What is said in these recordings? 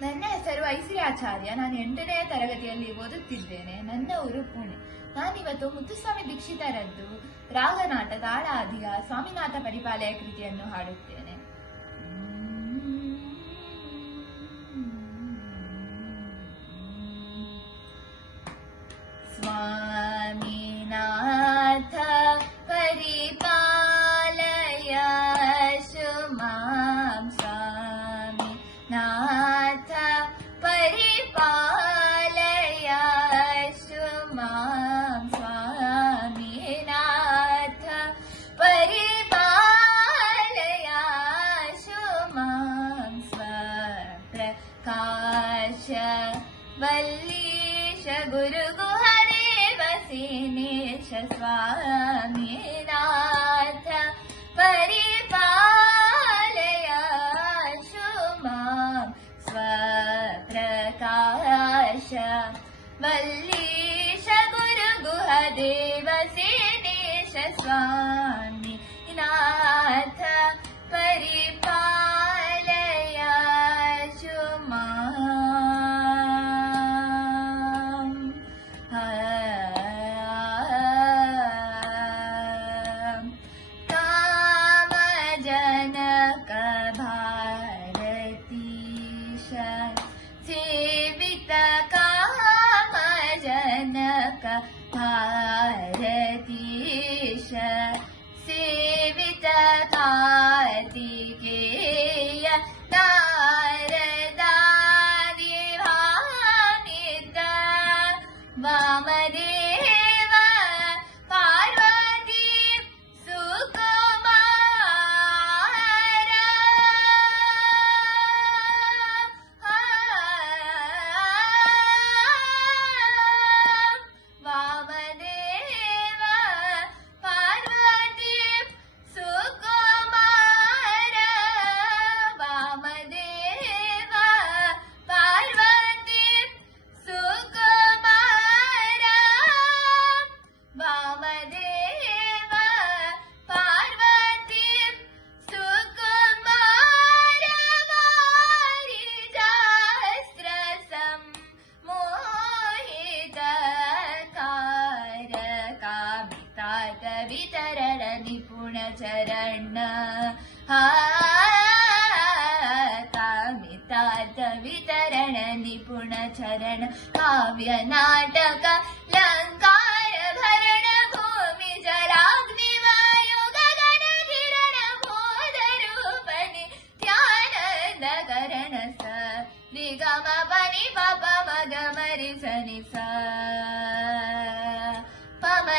ನನ್ನ ಹೆಸರು ಐಸಿರಿ ಆಚಾರ್ಯ ನಾನು ಎಂಟನೆಯ ತರಗತಿಯಲ್ಲಿ ಓದುತ್ತಿದ್ದೇನೆ. ನನ್ನ ಊರು ಪುಣೆ. ನಾನಿವತ್ತು ಮುತ್ತುಸ್ವಾಮಿ ದೀಕ್ಷಿತರದ್ದು ರಾಗನಾಟ ತಾಳಾದಿಯ ಸ್ವಾಮಿನಾಥ ಪರಿಪಾಲಯ ಕೃತಿಯನ್ನು ಹಾಡುತ್ತೇನೆ. ಸ್ವಾಮಿನಾಥ ಪರಿಪಾಲಯ ಶುಮಾಂ ಸ್ವಾಮಿ ನಾ वल्लीश गुरुगुहदेव सीनेश स्वामिनाथ परिपालय शुमां स्वप्रकाश। वल्लीश गुरुगुहदेव सीनेश स्वामिनाथ भारतीश सेवित वितरण निपुण चरण कामितात वितरण निपुण चरण काव्य नाटक लङ्कार भरण भूमि जलाग्नि वायु गगन किरण बोधरूपणि ध्यानन्द करण स निगम पनि पप मग मरि सनि स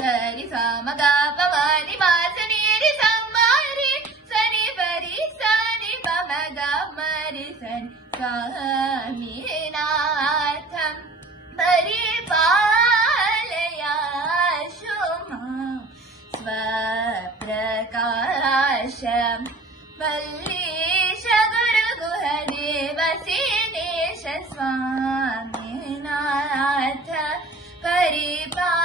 सरि सामगा पवानि मा सनि रि सं सनि परि सनि पमगा मरि सन् कह निनार्थम् परिपालया शु वल्लीश गुरुगुह देवसिनेश परिपा